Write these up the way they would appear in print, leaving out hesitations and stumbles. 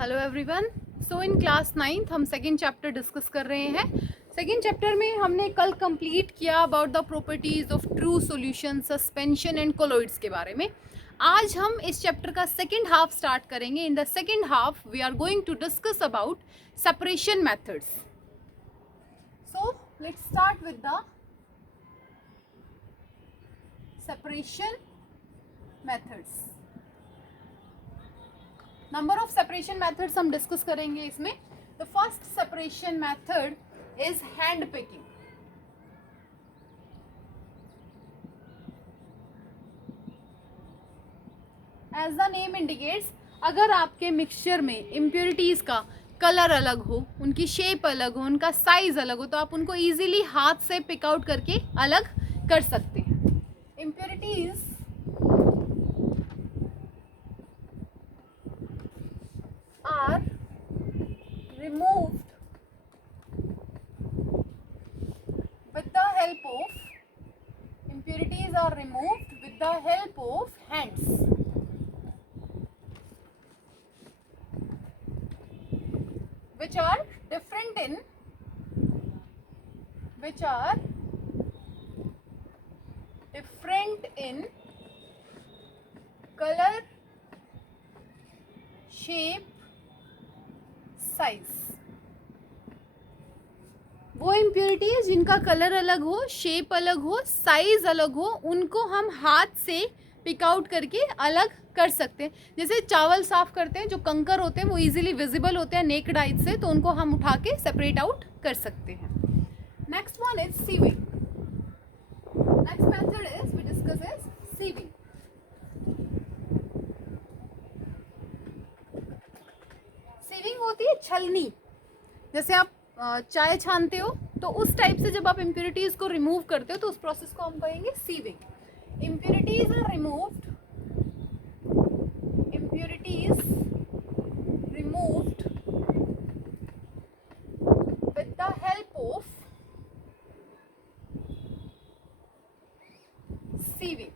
Hello everyone. So in class 9th हम second chapter discuss कर रहे हैं। सेकेंड चैप्टर में हमने कल कंप्लीट किया about the properties of true solution, suspension and colloids के बारे में। आज हम इस चैप्टर का सेकेंड हाफ स्टार्ट करेंगे। In the second half we are going to discuss about separation methods. So let's start with the separation methods. Number of separation methods हम discuss करेंगे इसमें। The first separation method is hand picking. As the name indicates, अगर आपके mixture में impurities का colour अलग हो, उनकी शेप अलग हो, उनका साइज अलग हो, तो आप उनको इजीली हाथ से पिक आउट करके अलग कर सकते हैं। Impurities are removed with the help of impurities are removed with the help of hands, which are different in color, shape, size. वो इम्प्योरिटीज जिनका कलर अलग हो, शेप अलग हो, साइज अलग हो, उनको हम हाथ से पिक आउट करके अलग कर सकते हैं। जैसे चावल साफ करते हैं, जो कंकर होते हैं वो इजीली विजिबल होते हैं नेकेड आइज से, तो उनको हम उठा के सेपरेट आउट कर सकते हैं। Next one is sieving. Next method is we discuss is sieving. Sieving होती है छलनी। जैसे आप चाय छानते हो, तो उस टाइप से जब आप इम्प्योरिटीज को रिमूव करते हो तो उस प्रोसेस को हम कहेंगे sieving. Impurities are removed with the help of sieving.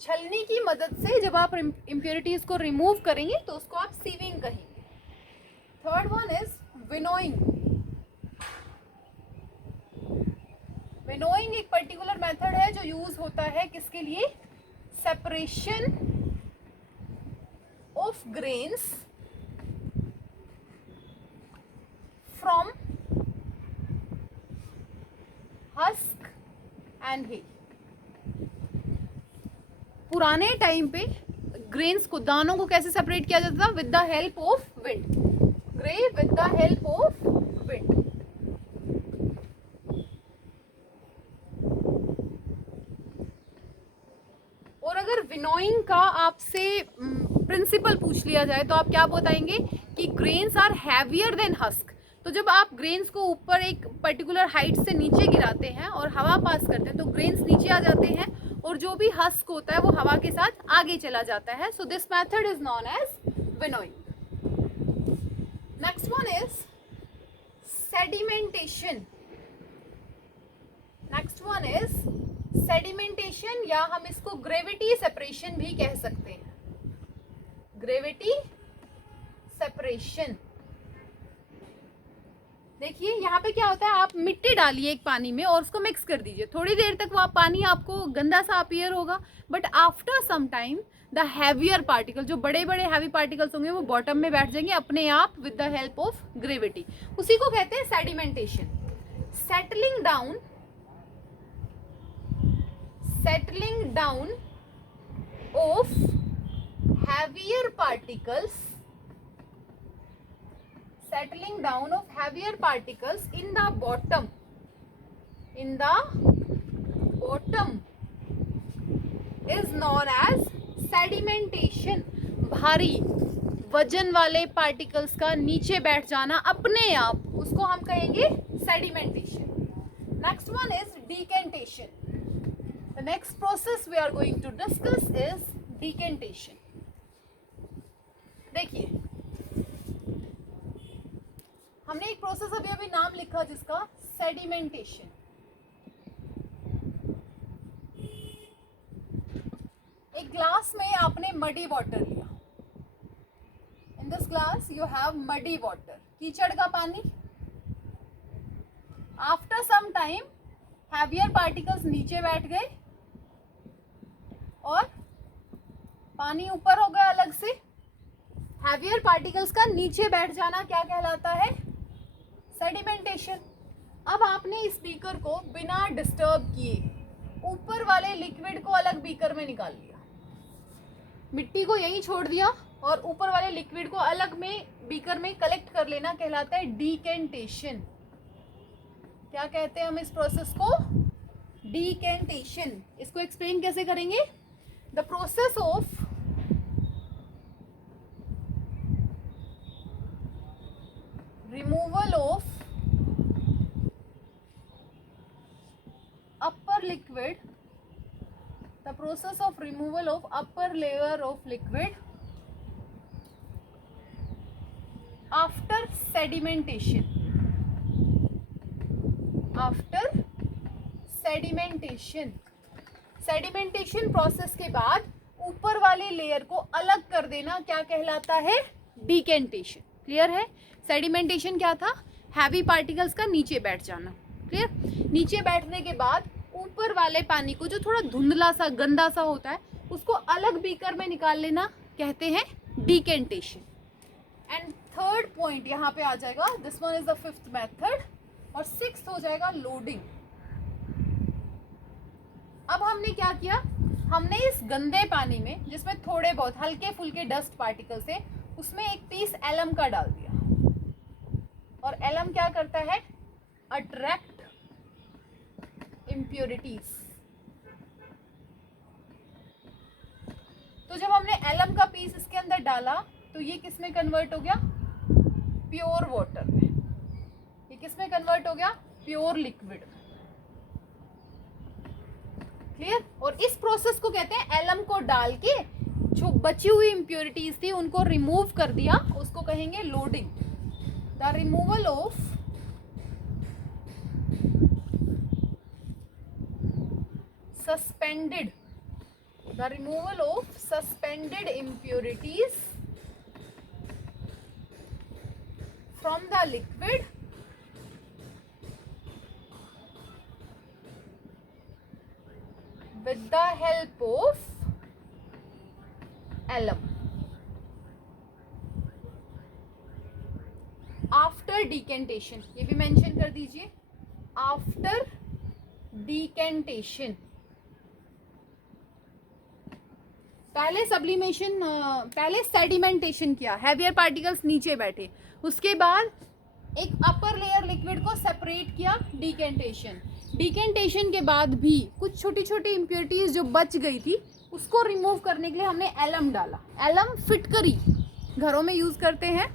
छलनी की मदद से जब आप इम्प्योरिटीज को रिमूव करेंगे तो उसको आप सीविंग कहेंगे। Third one is winnowing. Winnowing एक पर्टिकुलर मेथड है जो यूज होता है किसके लिए? Separation of grains from husk and hay. पुराने टाइम पे ग्रेन्स को, दानों को कैसे सेपरेट किया जाता था? With the help of wind. Grey with the help of wind. और अगर विनोइंग का आपसे प्रिंसिपल पूछ लिया जाए तो आप क्या बताएंगे? कि grains are heavier than husk. तो जब आप ग्रेन्स को ऊपर एक पर्टिकुलर हाइट से नीचे गिराते हैं और हवा पास करते हैं तो ग्रेन्स नीचे आ जाते हैं, और जो भी हस्क होता है वो हवा के साथ आगे चला जाता है। So this method is known as winnowing. Next one is sedimentation. Next one is sedimentation, या हम इसको ग्रेविटी सेपरेशन भी कह सकते हैं। Gravity separation. देखिए यहाँ पे क्या होता है, आप मिट्टी डालिए एक पानी में और उसको मिक्स कर दीजिए। थोड़ी देर तक वो पानी आपको गंदा सा अपीयर होगा, but after some time the heavier particle, जो बड़े बड़े हैवी पार्टिकल्स होंगे वो बॉटम में बैठ जाएंगे अपने आप with the help of gravity. उसी को कहते हैं sedimentation. Settling down of heavier particles, settling down of heavier particles in the bottom is known as sedimentation। भारी वजन वाले पार्टिकल्स का नीचे बैठ जाना अपने आप, उसको हम कहेंगे sedimentation। next one is decantation। the next process we are going to discuss is decantation। देखिए हमने एक प्रोसेस अभी नाम लिखा जिसका सेडिमेंटेशन। एक ग्लास में आपने मडी वाटर लिया, this glass you have muddy water, कीचड़ का पानी. After some time heavier particles नीचे बैठ गए और पानी ऊपर हो गया अलग से. हैवियर पार्टिकल्स का नीचे बैठ जाना क्या कहलाता है? सेडिमेंटेशन. अब आपने इस बीकर को बिना डिस्टर्ब किए ऊपर वाले लिक्विड को अलग बीकर में निकाल लिया, मिट्टी को यहीं छोड़ दिया और ऊपर वाले लिक्विड को अलग में बीकर में कलेक्ट कर लेना कहलाता है डीकेंटेशन. क्या कहते हैं हम इस प्रोसेस को? डीकेंटेशन. इसको एक्सप्लेन कैसे करेंगे? The process of removal of upper liquid, the process of removal of upper layer of liquid after sedimentation. After sedimentation. Sedimentation process के बाद ऊपर वाले लेयर को अलग कर देना क्या कहलाता है? डिकेंटेशन. क्लियर है? सेडिमेंटेशन क्या था? हैवी पार्टिकल्स का नीचे बैठ जाना. क्लियर? नीचे बैठने के बाद ऊपर वाले पानी को जो थोड़ा धुंधला सा गंदा सा होता है उसको अलग बीकर में निकाल लेना कहते हैं डिकेंटेशन. एंड थर्ड पॉइंट यहाँ पे आ जाएगा, this one is the fifth method. और सिक्स्थ हो जाएगा लोडिंग. अब हमने क्या किया? हमने इस गंदे पानी में जिसमें थोड़े बहुत हल्के फुल्के डस्ट पार्टिकल्स है उसमें एक पीस एलम का डाल दिया. और एलम क्या करता है? Attract impurities. तो जब हमने एलम का पीस इसके अंदर डाला तो ये किस में कन्वर्ट हो गया? प्योर वाटर में. ये किस में कन्वर्ट हो गया? प्योर लिक्विड में. क्लियर? और इस प्रोसेस को कहते हैं एलम को डाल के जो बची हुई इम्प्योरिटीज थी उनको रिमूव कर दिया, उसको कहेंगे loading. The removal of suspended, the removal of suspended impurities from the liquid with the help of alum. After decantation, ये भी मेंशन कर दीजिए. After decantation, पहले सब्लिमेशन, पहले सेडिमेंटेशन किया, हैवियर पार्टिकल्स नीचे बैठे, उसके बाद एक अपर लेयर लिक्विड को सेपरेट किया, डिकेंटेशन. डिकेंटेशन के बाद भी कुछ छोटी छोटी इम्प्योरिटीज जो बच गई थी उसको रिमूव करने के लिए हमने एलम डाला. एलम फिटकरी घरों में यूज करते हैं,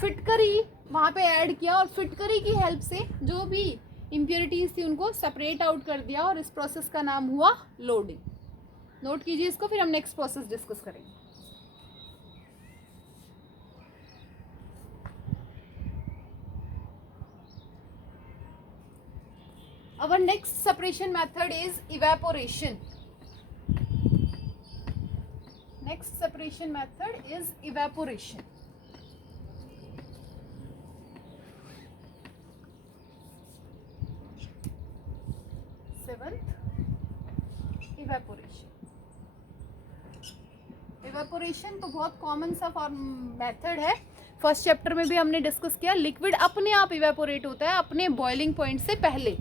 फिटकरी वहाँ पे ऐड किया और फिटकरी की हेल्प से जो भी इम्प्योरिटीज थी उनको सेपरेट आउट कर दिया और इस प्रोसेस का नाम हुआ लोडिंग. नोट कीजिए इसको, फिर हम नेक्स्ट प्रोसेस डिस्कस करेंगे. Our next separation method is evaporation. Next separation method is evaporation. Seventh, evaporation. Evaporation तो बहुत कॉमन सा मेथड है, फर्स्ट चैप्टर में भी हमने डिस्कस किया. लिक्विड अपने आप इवेपोरेट होता है अपने बॉइलिंग पॉइंट से पहले.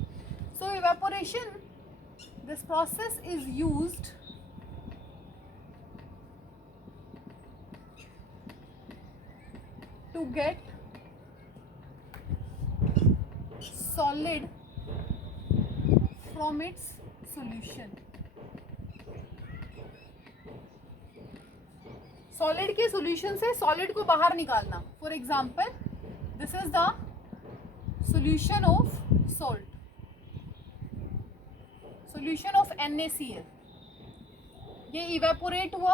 So evaporation, this process is used to get solid from its solution. Solid के सॉल्यूशन से सॉलिड को बाहर निकालना. For example, this is the solution of salt, solution of NaCl. ये इवेपोरेट हुआ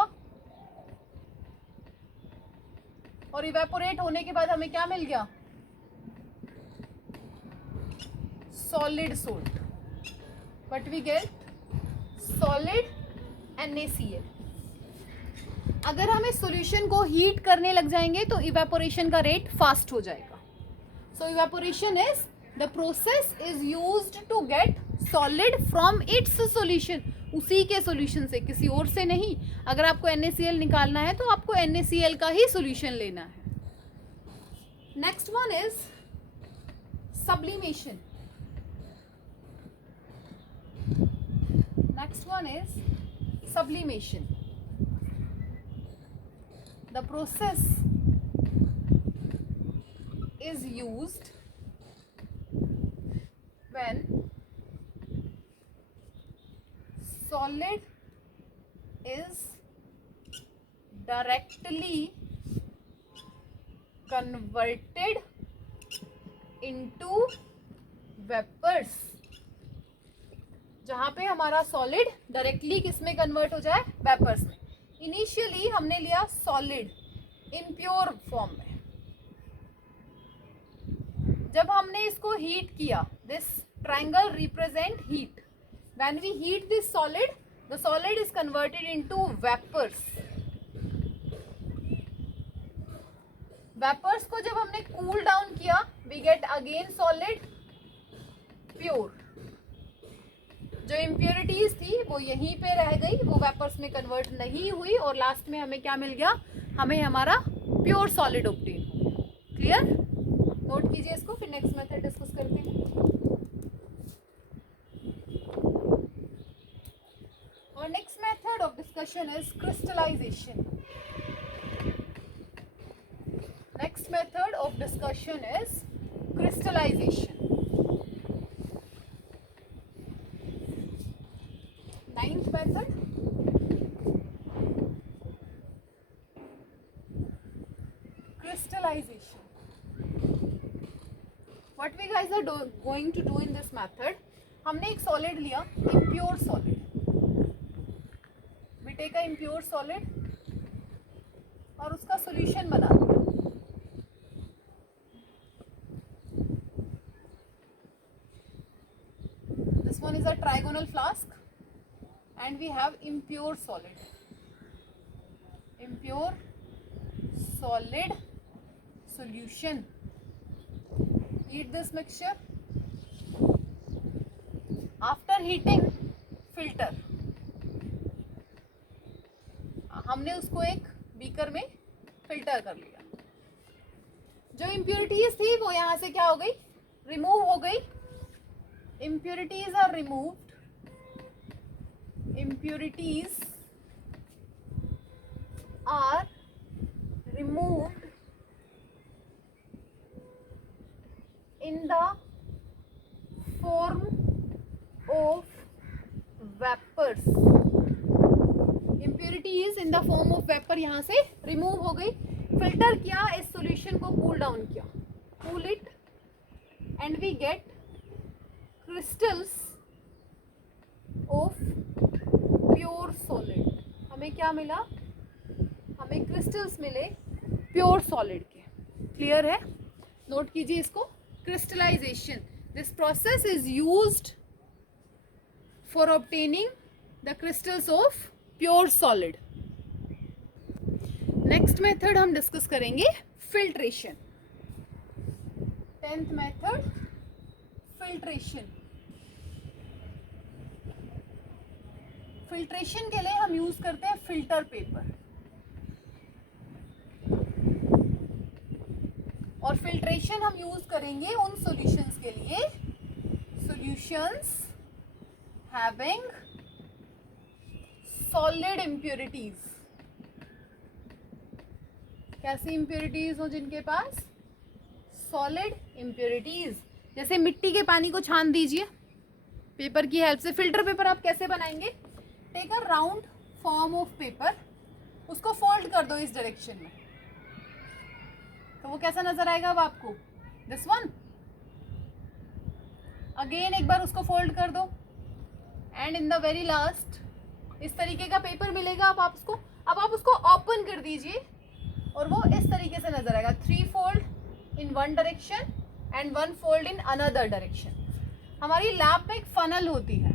और इवेपोरेट होने के बाद हमें क्या मिल गया? Solid salt. But we get solid NaCl. अगर हम इस सॉल्यूशन को हीट करने लग जाएंगे तो इवेपोरेशन का रेट फास्ट हो जाएगा. So evaporation is the process is used to get solid from its solution. उसी के सॉल्यूशन से, किसी और से नहीं. अगर आपको NaCl निकालना है तो आपको NaCl का ही सॉल्यूशन लेना है. Next one is sublimation. Next one is sublimation. The process is used when solid is directly converted into vapors. जहां पे हमारा सॉलिड डायरेक्टली किस में कन्वर्ट हो जाए? वेपर्स में. इनिशियली हमने लिया सॉलिड इम्प्योर फॉर्म में. जब हमने इसको हीट किया, this triangle represent heat. When we heat this solid, the solid is converted into vapours. Vapours को जब हमने कूल डाउन किया, we get again solid pure. जो इम्प्योरिटीज थी वो यहीं पे रह गई, वो वेपर्स में कन्वर्ट नहीं हुई और लास्ट में हमें क्या मिल गया? हमें हमारा pure solid obtain. Clear? Note कीजिए इसको, फिर नेक्स्ट मेथड डिस्कस करते हैं. और next method of discussion is crystallization. Next method of discussion is crystallization. Ninth method, crystallization. What we guys are going to do in this method, हमने एक solid लिया, impure solid. We take a impure solid और उसका solution बना दिया. This one is a trigonal flask and we have impure solid. Impure solid solution. Heat this mixture. After heating, filter. हमने उसको एक बीकर में फिल्टर कर लिया. जो इम्प्योरिटीज थी वो यहाँ से क्या हो गई? रिमूव हो गई. Impurities are removed. Impurities are removed in the form of vapors. Impurities in the form of vapor यहाँ से remove हो गई. फिल्टर किया, इस solution को cool down किया. Cool it and we get crystals of pure solid. हमें क्या मिला? हमें crystals मिले pure solid के. क्लियर है? नोट कीजिए इसको. crystallization, this process is used for obtaining the crystals of pure solid. Next method हम डिस्कस करेंगे filtration. 10th method, filtration. Filtration के लिए हम यूज करते हैं फिल्टर पेपर. और फिल्ट्रेशन हम यूज करेंगे उन सॉल्यूशंस के लिए, सॉल्यूशंस हैविंग सॉलिड इम्प्योरिटीज. कैसी इम्प्योरिटीज हो? जिनके पास सॉलिड इम्प्योरिटीज. जैसे मिट्टी के पानी को छान दीजिए पेपर की हेल्प से. फिल्टर पेपर आप कैसे बनाएंगे? Take a round form of paper, उसको फोल्ड कर दो इस डायरेक्शन में, तो वो कैसा नजर आएगा अब आपको? This one. अगेन एक बार उसको फोल्ड कर दो and in the very last इस तरीके का पेपर मिलेगा. अब आप उसको ओपन कर दीजिए और वो इस तरीके से नजर आएगा. 3 fold in one direction and 1 fold in another direction. हमारी लैब में एक फनल होती है.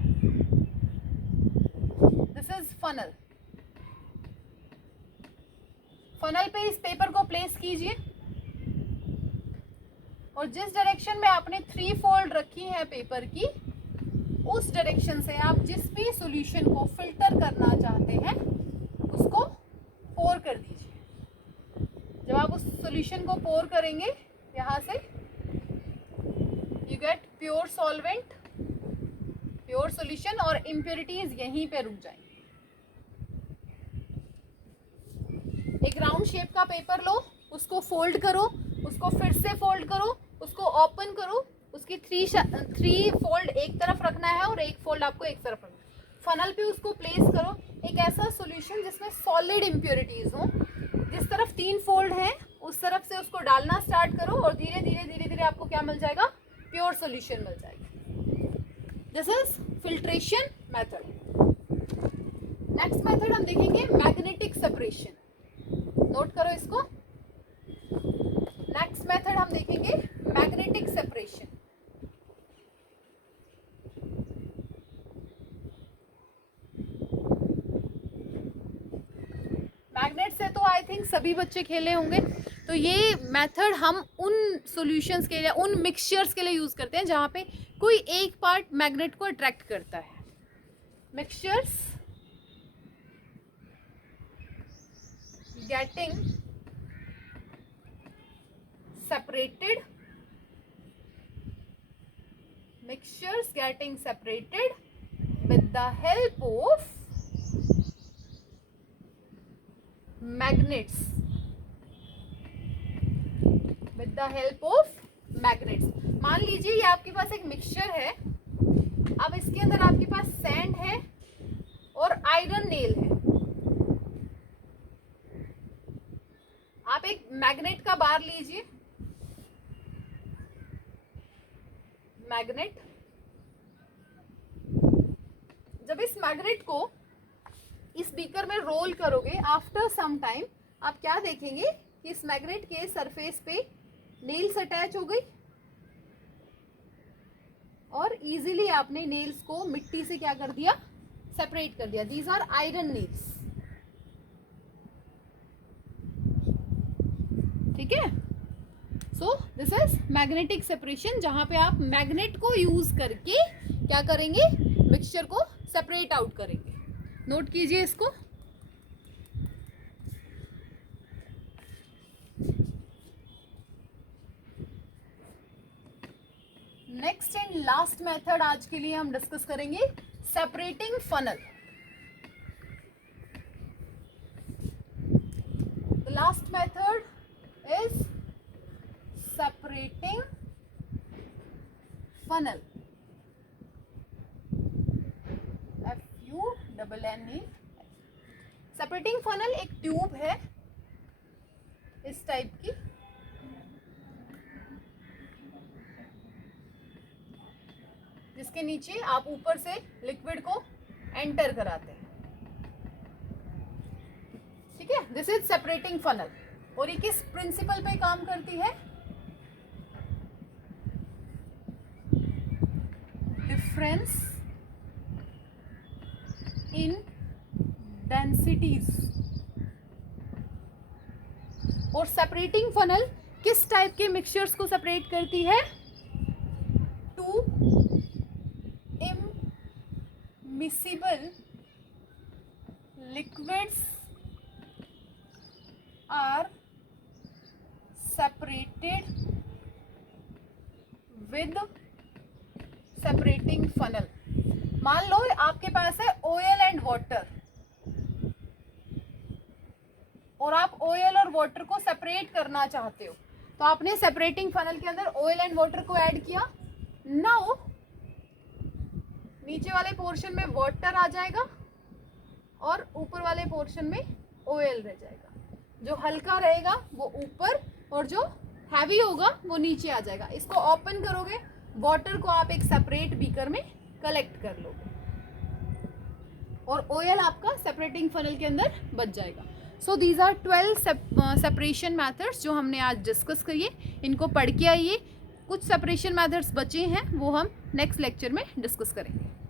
This is funnel. फनल पे इस पेपर को प्लेस कीजिए और जिस डायरेक्शन में आपने 3 फोल्ड रखी है पेपर की, उस डायरेक्शन से आप जिस भी सॉल्यूशन को फिल्टर करना चाहते हैं उसको पोर कर दीजिए। जब आप उस सॉल्यूशन को पोर करेंगे यहाँ से, you get pure solvent, pure solution, और इम्प्योरिटीज यहीं पे रुक जाएंगे। एक राउंड शेप का पेपर लो, उसको फोल्ड करो, उसको फिर से फोल्ड करो, उसको ओपन करो, उसकी 3 फोल्ड एक तरफ रखना है और एक फोल्ड आपको एक तरफ रखना है। फनल पे उसको प्लेस करो, एक ऐसा सॉल्यूशन जिसमें सॉलिड इम्प्योरिटीज हो, जिस तरफ 3 फोल्ड है उस तरफ से उसको डालना स्टार्ट करो और धीरे धीरे धीरे धीरे आपको क्या मिल जाएगा, प्योर सॉल्यूशन मिल जाएगा। This is filtration method. Next method हम देखेंगे मैग्नेटिक सेपरेशन। नोट करो इसको। नेक्स्ट मेथड हम देखेंगे मैग्नेटिक सेपरेशन। मैग्नेट से तो आई थिंक सभी बच्चे खेले होंगे। तो ये मेथड हम उन सॉल्यूशंस के लिए, उन मिक्सचर्स के लिए यूज करते हैं जहां पे कोई एक पार्ट मैग्नेट को अट्रैक्ट करता है। Mixtures getting separated, mixtures getting separated with the help of magnets, with the help of magnets। मान लीजिए ये आपके पास एक मिक्सचर है, अब इसके अंदर आपके पास सैंड है और आयरन नेल है। आप एक मैग्नेट का बार लीजिए, मैग्नेट। जब इस मैग्नेट को इस बीकर में रोल करोगे, आफ्टर सम टाइम आप क्या देखेंगे कि इस मैग्नेट के सरफेस पे नेल्स अटैच हो गई और इजीली आपने नेल्स को मिट्टी से क्या कर दिया, सेपरेट कर दिया। These are iron nails. ठीक है। So this is magnetic separation, जहां पे आप मैग्नेट को यूज करके क्या करेंगे, मिक्सचर को सेपरेट आउट करेंगे। नोट कीजिए इसको। नेक्स्ट एंड लास्ट मेथड आज के लिए हम डिस्कस करेंगे separating funnel. The last method is separating funnel, FUNNE। Separating funnel एक ट्यूब है इस टाइप की, जिसके नीचे आप ऊपर से लिक्विड को एंटर कराते हैं। ठीक है, दिस इज सेपरेटिंग फनल। और ये किस प्रिंसिपल पे काम करती है, डिफरेंस इन डेंसिटीज। और सेपरेटिंग फनल किस टाइप के मिक्सचर्स को सेपरेट करती है, 2 immiscible liquids are separated with separating funnel। मान लो आपके पास है ऑयल एंड वाटर, और आप ऑयल और वाटर को सेपरेट करना चाहते हो, तो आपने सेपरेटिंग फनल के अंदर ऑयल एंड वाटर को ऐड किया। नाउ नीचे वाले पोर्शन में वाटर आ जाएगा और ऊपर वाले पोर्शन में ऑयल रह जाएगा। जो हल्का रहेगा वो ऊपर और जो हैवी होगा वो नीचे आ जाएगा। इसको ओपन करोगे, वाटर को आप एक सेपरेट बीकर में कलेक्ट कर लोगे और ऑयल आपका सेपरेटिंग फनल के अंदर बच जाएगा। So these are 12 separation methods जो हमने आज डिस्कस करिए। इनको पढ़ के आइए। कुछ सेपरेशन मैथड्स बचे हैं वो हम नेक्स्ट लेक्चर में डिस्कस करेंगे।